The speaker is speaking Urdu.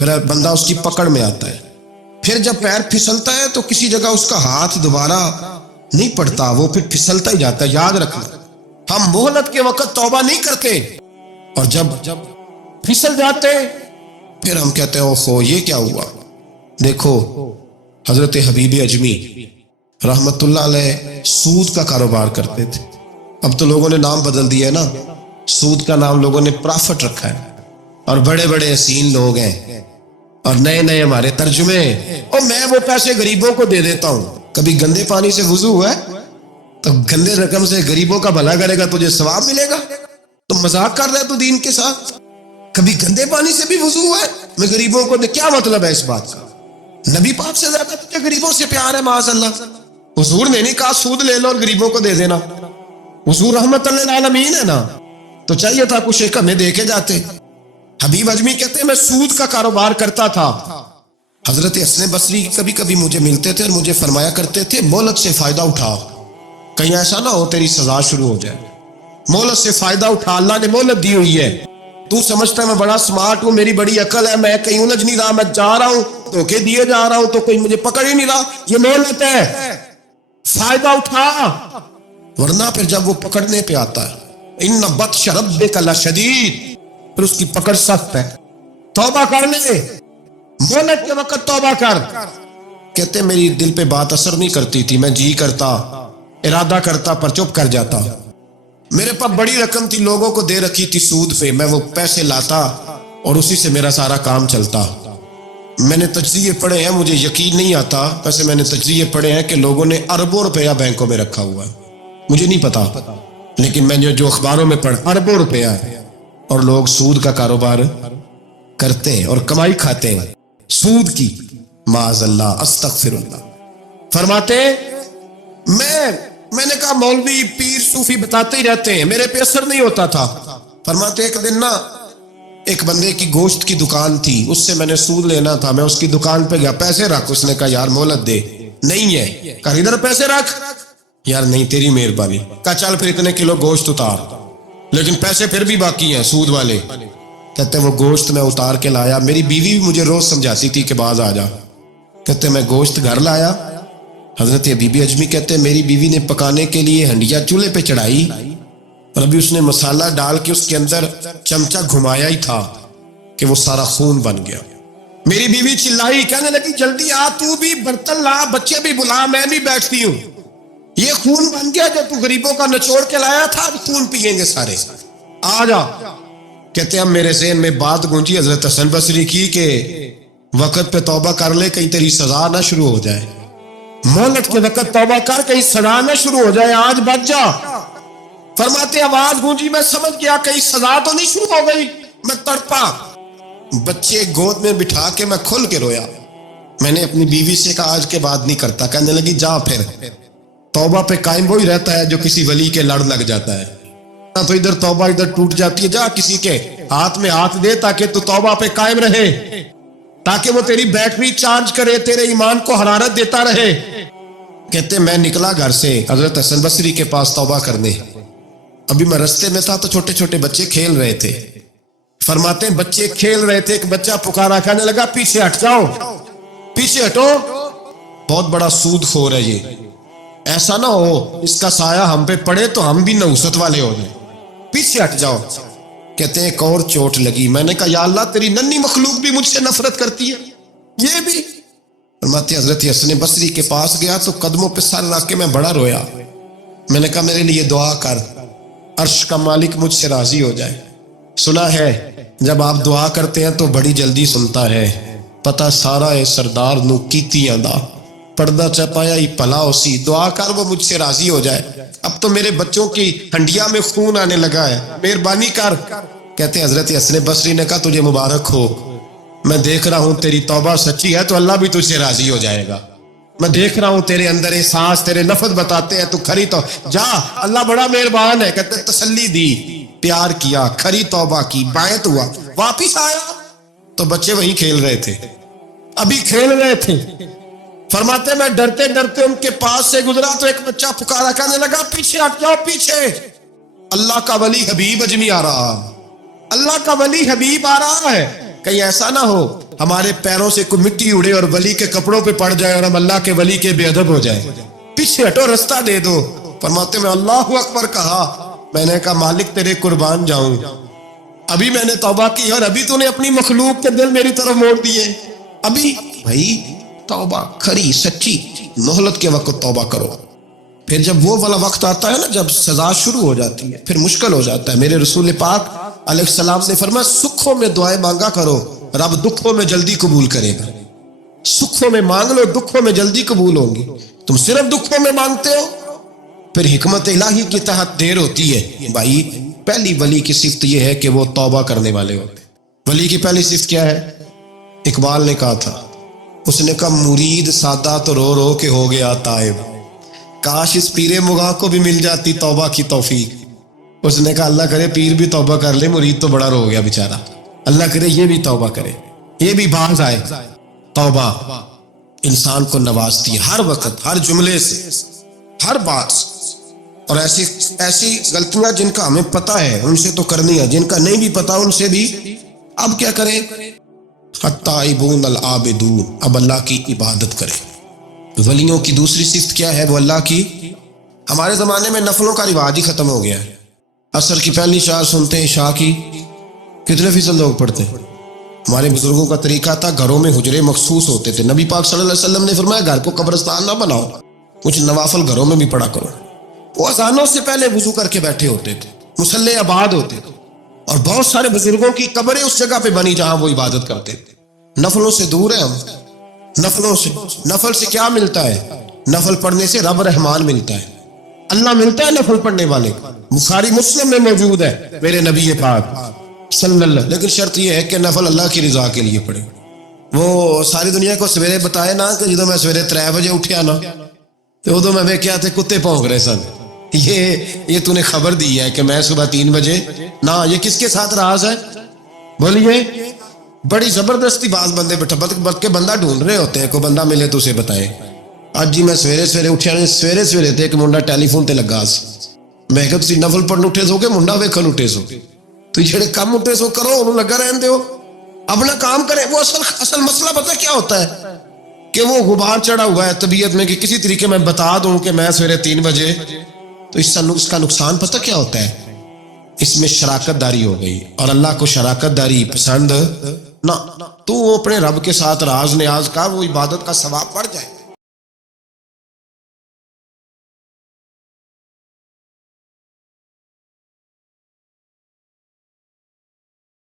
پھر بندہ اس کی پکڑ میں آتا ہے. پھر جب پیر پھسلتا ہے تو کسی جگہ اس کا ہاتھ دوبارہ نہیں پڑتا، وہ پھر پھسلتا ہی جاتا ہے. یاد رکھنا، ہم مہلت کے وقت توبہ نہیں کرتے، اور جب پھسل جاتے پھر ہم کہتے ہیں اوہو یہ کیا ہوا. دیکھو حضرت حبیب اجمی رحمت اللہ علیہ سود کا کاروبار کرتے تھے. اب تو لوگوں نے نام بدل دیا ہے نا، سود کا نام لوگوں نے پرافٹ رکھا ہے، اور بڑے بڑے حسین لوگ ہیں اور نئے نئے ہمارے ترجمے ہیں. اور میں وہ پیسے غریبوں کو دے دیتا ہوں. کبھی گندے پانی سے وضو ہوا ہے تو گندے رقم سے غریبوں کا بھلا کرے گا تجھے ثواب ملے گا. تو مذاق کر رہا ہے تو دین کے ساتھ. کبھی گندے پانی سے بھی وضو ہوا ہے میں غریبوں کو کیا مطلب ہے اس بات کا؟ نبی پاک سے زیادہ تجھے غریبوں سے پیار ہے معاذ اللہ. حضور نے نہیں کہا سود لے لو اور غریبوں کو دے دینا. حضور رحمت للعالمین ہے نا، تو چاہیے تھا کچھ ایک ہمیں دے کے جاتے. حبیب اجمی کہتے ہیں میں سود کا کاروبار کرتا تھا. حضرت حسن بصری کبھی کبھی مجھے ملتے تھے اور مجھے فرمایا کرتے تھے مہلت سے فائدہ اٹھا، کہیں ایسا نہ ہو تیری سزا شروع ہو جائے. مہلت سے فائدہ اٹھا، اللہ نے مہلت دی ہوئی ہے. تو سمجھتا ہے میں بڑا سمارٹ ہوں، میری بڑی عقل ہے، میں کہیں الجھ نہیں رہا، میں جا رہا ہوں دھوکے دیے جا رہا ہوں تو کوئی مجھے پکڑ ہی نہیں رہا. یہ مہلت ہے، فائدہ اٹھا، ورنہ پھر جب وہ پکڑنے پہ آتا ہے ان بطش ربک لشدید، پھر اس کی پکڑ سخت ہے. توبہ کر لے، مہلت کے وقت توبہ کر. کہتے میری دل پہ بات اثر نہیں کرتی تھی، میں جی کرتا ارادہ کرتا پر چپ کر جاتا. میرے پاس بڑی رقم تھی لوگوں کو دے رکھی تھی سود پہ، میں وہ پیسے لاتا اور اسی سے میرا سارا کام چلتا. میں نے تجزیے پڑھے ہیں، مجھے یقین نہیں آتا، ویسے میں نے تجزیے پڑھے ہیں کہ لوگوں نے اربوں روپیہ بینکوں میں رکھا ہوا ہے. مجھے نہیں پتا، لیکن میں جو اخباروں میں پڑھ اربوں روپیہ ہے، اور لوگ سود کا کاروبار کرتے ہیں اور کمائی کھاتے ہیں سود کی. معاذ اللہ، استغفر اللہ. فرماتے میں نے کہا مولوی پیر صوفی بتاتے ہی رہتے ہیں، میرے پہ اثر نہیں ہوتا تھا. فرماتے ایک دن نا ایک بندے کی گوشت کی دکان تھی، اس سے میں نے سود لینا تھا. میں اس کی دکان پہ گیا، پیسے رکھ. اس نے کہا یار مہلت دے. نہیں ہے. کہا ادھر پیسے رکھ. یار نہیں تیری مہربانی. کہا چل پھر اتنے کلو گوشت اتار، لیکن پیسے پھر بھی باقی ہیں سود والے. کہتے وہ گوشت میں اتار کے لایا. میری بیوی بھی مجھے روز سمجھاتی تھی کہ باز آ جا. کہتے میں گوشت گھر لایا. حضرت حبیب اجمی کہتے میری بیوی نے پکانے کے لیے ہنڈیا چولہے پہ چڑھائی، اور ابھی اس نے مسالہ ڈال کے اس کے اندر چمچہ گھمایا ہی تھا کہ وہ سارا خون بن گیا. میری بیوی چلائی، کہنے لگی جلدی آ، تو بھی برتن لا، بچے بھی بلا، میں بھی بیٹھتی ہوں. یہ خون بن گیا جو تو غریبوں کا نچوڑ کے لایا تھا، اب خون پیئیں گے سارے، آ جا. کہتے اب میرے ذہن میں بات گونجی حضرت حسن بصری کی کہ وقت پہ توبہ کر لے، کہیں تیری سزا نہ شروع ہو جائے. مہلت کے وقت توبہ کر، کہیں سزا نہ شروع ہو جائے، آج بچ جا. فرماتے آواز گونجی، میں سمجھ گیا کہیں سزا تو نہیں شروع ہو گئی. میں تڑپا، بچے گود میں بٹھا کے میں کھل کے رویا. میں نے اپنی بیوی سے کہا آج کے بعد نہیں کرتا. کہنے لگی جا پھر. توبہ پہ قائم وہی رہتا ہے جو کسی ولی کے لڑ لگ جاتا ہے. تو ادھر توبہ ادھر ٹوٹ جاتی ہے. جا کسی کے ہاتھ میں ہاتھ دے تاکہ تو توبہ پہ قائم رہے، تاکہ وہ تیری بیٹری چارج کرے، تیرے ایمان کو حرارت دیتا رہے. کہتے میں نکلا گھر سے حضرت حسن بصری کے پاس توبہ کرنے. ابھی میں رستے میں تھا تو چھوٹے چھوٹے بچے کھیل رہے تھے. فرماتے ہیں بچے کھیل رہے تھے، ایک بچہ پکارا، کہنے لگا پیچھے ہٹ جاؤ، پیچھے ہٹو، بہت بڑا سود خور ہے یہ، ایسا نہ ہو اس کا سایہ ہم پہ پڑے تو ہم بھی نحوست والے ہو جائیں، پیچھے ہٹ جاؤ. کہتے ہیں ایک اور چوٹ لگی. میں نے کہا یا اللہ تیری ننھی مخلوق بھی مجھ سے نفرت کرتی ہے، یہ بھی. فرماتے حضرت حسن بصری کے پاس گیا تو قدموں پہ سر رکھ کے میں بڑا رویا. میں نے کہا میرے لیے دعا کر، عرش کا مالک مجھ سے راضی ہو جائے. سنا ہے جب آپ دعا کرتے ہیں تو بڑی جلدی سنتا ہے. پتہ سارا ہے سردار نو کیتیاں دا، پردہ چپایا ہی پلا اسی. دعا کر وہ مجھ سے راضی ہو جائے. اب تو میرے بچوں کی ہنڈیا میں خون آنے لگا ہے، مہربانی کر. کہتے ہیں حضرت حسن بصری نے کہا تجھے مبارک ہو، میں دیکھ رہا ہوں تیری توبہ سچی ہے تو اللہ بھی تجھ سے راضی ہو جائے گا. میں دیکھ رہا ہوں تیرے اندر احساس، تیرے لفظ بتاتے ہیں تو کھری تو جا، اللہ بڑا مہربان ہے. کہتے تسلی دی، پیار کیا، کھری توبہ کی، بیعت ہوا. واپس آیا تو بچے وہیں کھیل رہے تھے، ابھی کھیل رہے تھے. فرماتے میں ڈرتے ڈرتے ان کے پاس سے گزرا تو ایک بچہ پکارا، کہنے لگا پیچھے ہٹ جاؤ، پیچھے. اللہ کا ولی حبیب اجمی آ رہا، اللہ کا ولی حبیب آ رہا ہے، کہیں ایسا نہ ہو ہمارے پیروں سے کوئی مٹی اڑے اور ولی کے کپڑوں پہ پڑ جائے اور ہم اللہ کے ولی کے بے ادب ہو جائیں. پیچھے ہٹو، رستہ دے دو. فرماتے میں اللہ اکبر کہا. میں نے کہا مالک تیرے قربان جاؤں، ابھی میں نے توبہ کی اور ابھی تو نے اپنی مخلوق کے دل میری طرف موڑ دیے. ابھی بھائی توبہ کھری سچی مہلت کے وقت توبہ کرو. پھر جب وہ والا وقت آتا ہے نا، جب سزا شروع ہو جاتی ہے، پھر مشکل ہو جاتا ہے. میرے رسول پاک علیہ السلام نے فرمایا سکھوں میں دعائیں مانگا کرو، رب دکھوں میں جلدی قبول کرے گا. سکھوں میں مانگ لو، دکھوں میں جلدی قبول ہوں گی. تم صرف دکھوں میں مانگتے ہو، پھر حکمت الہی کے تحت دیر ہوتی ہے. بھائی پہلی ولی کی صفت یہ ہے کہ وہ توبہ کرنے والے ہوتے. ولی کی پہلی صفت کیا ہے؟ اقبال نے کہا تھا، اس نے کہا مرید سادہ تو رو رو کے ہو گیا تائب، کاش اس پیر مغاں کو بھی مل جاتی توبہ کی توفیق. اس نے کہا اللہ کرے پیر بھی توبہ کر لے، مرید تو بڑا رو گیا بیچارہ. اللہ کرے یہ بھی توبہ کرے، یہ بھی باز آئے. توبہ انسان کو نوازتی ہے ہر وقت، ہر جملے سے، ہر بات سے. اور ایسی غلطیاں جن کا ہمیں پتہ ہے ان سے تو کرنی ہے، جن کا نہیں بھی پتہ ان سے بھی. اب کیا کریں؟ التائبون العابدون، اب اللہ کی عبادت کریں. ولیوں کی دوسری صفت کیا ہے؟ وہ اللہ کی. ہمارے زمانے میں نفلوں کا رواج ہی ختم ہو گیا ہے. عصر کی پہلی چار سنتے ہیں، عشاء کی کتنے فیصد لوگ پڑھتے ہیں؟ ہمارے بزرگوں کا طریقہ تھا، گھروں میں حجرے مخصوص ہوتے تھے. نبی پاک صلی اللہ علیہ وسلم نے فرمایا گھر کو قبرستان نہ بناؤ، کچھ نوافل گھروں میں بھی پڑھا کرو. وہ اذانوں سے پہلے وضو کر کے بیٹھے ہوتے تھے، مصلے آباد ہوتے تھے، اور بہت سارے بزرگوں کی قبریں اس جگہ پہ بنی جہاں وہ عبادت کرتے تھے. نفلوں سے دور ہیں ہم. نفلوں سے، نفل سے کیا ملتا ہے؟ نفل پڑھنے سے رب رحمان ملتا ہے، اللہ ملتا ہے نفل پڑھنے والے. بخاری مسلم میں موجود ہے میرے نبی پاک صلی اللہ. لیکن شرط یہ ہے کہ نفل اللہ کی رضا کے لیے پڑھے. وہ ساری دنیا کو سویرے بتائے نا کہ جدو میں سویرے 3 بجے اٹھیا نا تو ادو میں کیا تھے کتے بھونک رہے سن. یہ تو نے خبر دی ہے کہ میں صبح 3 بجے نہ. یہ کس کے ساتھ راز ہے؟ بولیے. بڑی زبردستی بعض بندے بلکہ بندہ ڈھونڈ رہے ہوتے ہیں، کوئی بندہ ملے تو اسے بتائے. آج جی میں سویرے اٹھیا، سویرے تے ایک منڈا ٹیلی فون تے لگا سی. میں کہ تسی نفل پڑھن اٹھے سو کہ منڈا ویکھن اٹھے سو؟ تو جڑے کام اٹھے سو کرو، انہوں لگا رہن دیو، اپنا کام کرے. وہ اصل مسئلہ پتہ کیا ہوتا ہے کہ وہ غبار چڑھا ہوا ہے طبیعت میں کہ کسی طریقے میں بتا دوں کہ میں سویرے 3 بجے. تو اس کا نقصان پتہ کیا ہوتا ہے؟ اس میں شراکت داری ہو گئی، اور اللہ کو شراکت داری پسند نہ. تو وہ اپنے رب کے ساتھ راز نیاز کا وہ عبادت کا ثواب پڑ جائے.